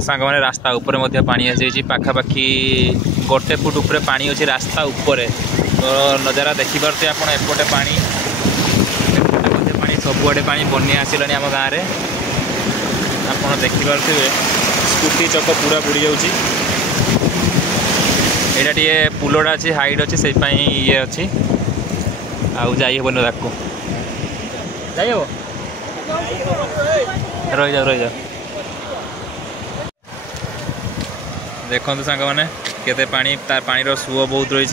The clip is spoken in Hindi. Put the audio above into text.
सांग मैंने रास्ता उपर पानी आसी पाखापाखि गोटे फुट उपर पानी अच्छी रास्ता उपर तो नजारा देखिपे आप एपटे पानी पानी सबुआड़े पानी बनिया आसलानी आम गाँव में आप देखिपे स्कूटी चक पूरा बुड़ी जाऊँगी यहाँ टे पुलटा अच्छी हाइट अच्छी से ये अच्छी आउ जाई हेबन ताको जाई हेब रही जाओ देखो सांग मैंने केते पानी तार पानी सुओ बहुत रही